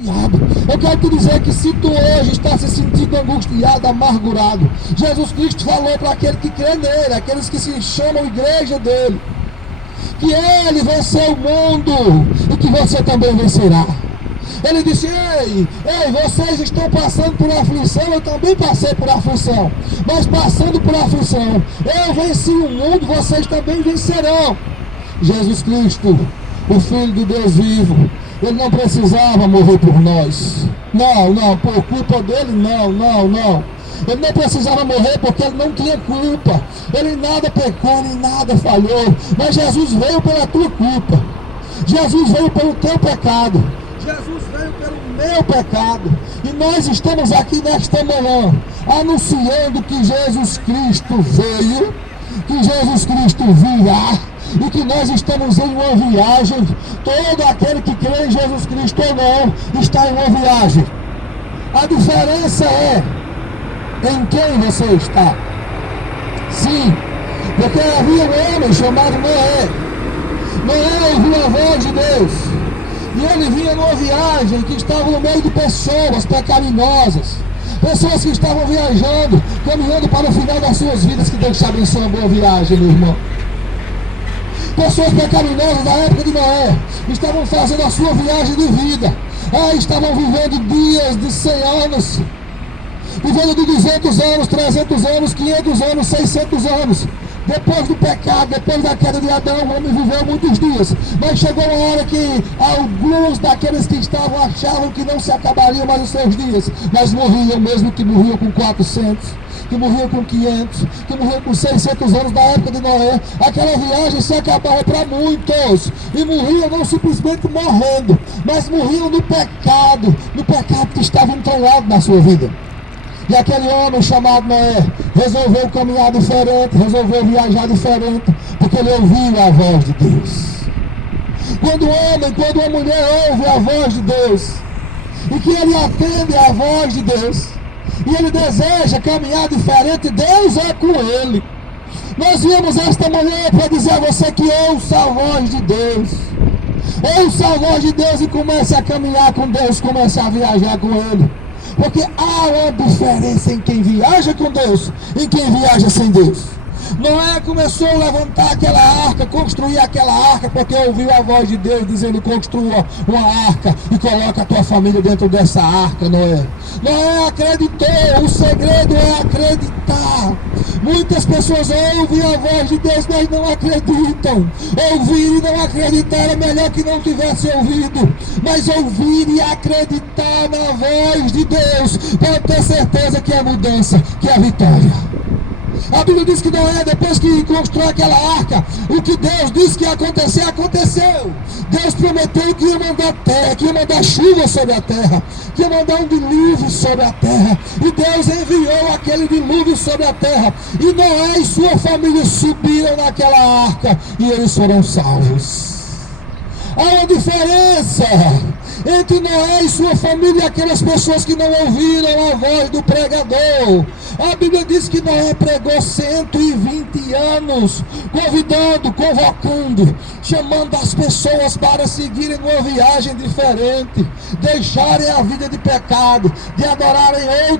diabo. Eu quero te dizer que se tu hoje está se sentindo angustiado, amargurado, Jesus Cristo falou para aquele que crê nele, aqueles que se chamam igreja dele, que ele venceu o mundo e que você também vencerá. Ele disse: ei, vocês estão passando por aflição, eu também passei por aflição, mas passando por aflição, eu venci o mundo, vocês também vencerão. Jesus Cristo, o Filho do Deus vivo, ele não precisava morrer por nós. Não, por culpa dele, não. Ele não precisava morrer porque ele não tinha culpa. Ele nada pecou, nem nada falhou. Mas Jesus veio pela tua culpa. Jesus veio pelo teu pecado. Jesus veio pelo meu pecado. E nós estamos aqui nesta manhã anunciando que Jesus Cristo veio, que Jesus Cristo virá, e que nós estamos em uma viagem. Todo aquele que crê em Jesus Cristo ou não está em uma viagem. A diferença é em quem você está. Sim, porque havia um homem chamado Noé. Noé ouviu a voz de Deus, e ele vinha numa viagem que estava no meio de pessoas pecaminosas, pessoas que estavam viajando, caminhando para o final das suas vidas. Que Deus te abençoe, uma boa viagem, meu irmão. Pessoas pecaminosas da época de Noé estavam fazendo a sua viagem de vida. Estavam vivendo dias de 100 anos, vivendo de 200 anos, 300 anos, 500 anos, 600 anos. Depois do pecado, depois da queda de Adão, o homem viveu muitos dias. Mas chegou uma hora que alguns daqueles que estavam achavam que não se acabariam mais os seus dias, mas morriam, mesmo que morriam com 400, que morriam com 500, que morriam com 600 anos da época de Noé. Aquela viagem se acabava para muitos, e morriam não simplesmente morrendo, mas morriam no pecado que estava entranhado na sua vida. E aquele homem chamado Noé resolveu caminhar diferente, resolveu viajar diferente, porque ele ouviu a voz de Deus. Quando uma mulher ouve a voz de Deus, e que ele atende à voz de Deus, e ele deseja caminhar diferente, Deus é com ele. Nós viemos esta manhã para dizer a você que ouça a voz de Deus. Ouça a voz de Deus e comece a caminhar com Deus, comece a viajar com ele. Porque há uma diferença em quem viaja com Deus e em quem viaja sem Deus. Noé começou a levantar aquela arca, construir aquela arca, porque ouviu a voz de Deus dizendo: construa uma arca e coloca a tua família dentro dessa arca, Noé. Noé acreditou. O segredo é acreditar. Muitas pessoas ouvem a voz de Deus, mas não acreditam. Ouvir e não acreditar é melhor que não tivesse ouvido. Mas ouvir e acreditar na voz de Deus, pode ter certeza que é mudança, que é vitória. A Bíblia diz que Noé, depois que construiu aquela arca, o que Deus disse que ia acontecer, aconteceu. Deus prometeu que ia mandar terra, que ia mandar chuva sobre a terra, que ia mandar um dilúvio sobre a terra. E Deus enviou aquele dilúvio sobre a terra. E Noé e sua família subiram naquela arca e eles foram salvos. Há uma diferença entre Noé e sua família e aquelas pessoas que não ouviram a voz do pregador. A Bíblia diz que Noé pregou 120 anos, convidando, convocando, chamando as pessoas para seguirem uma viagem diferente, deixarem a vida de pecado, de adorarem outro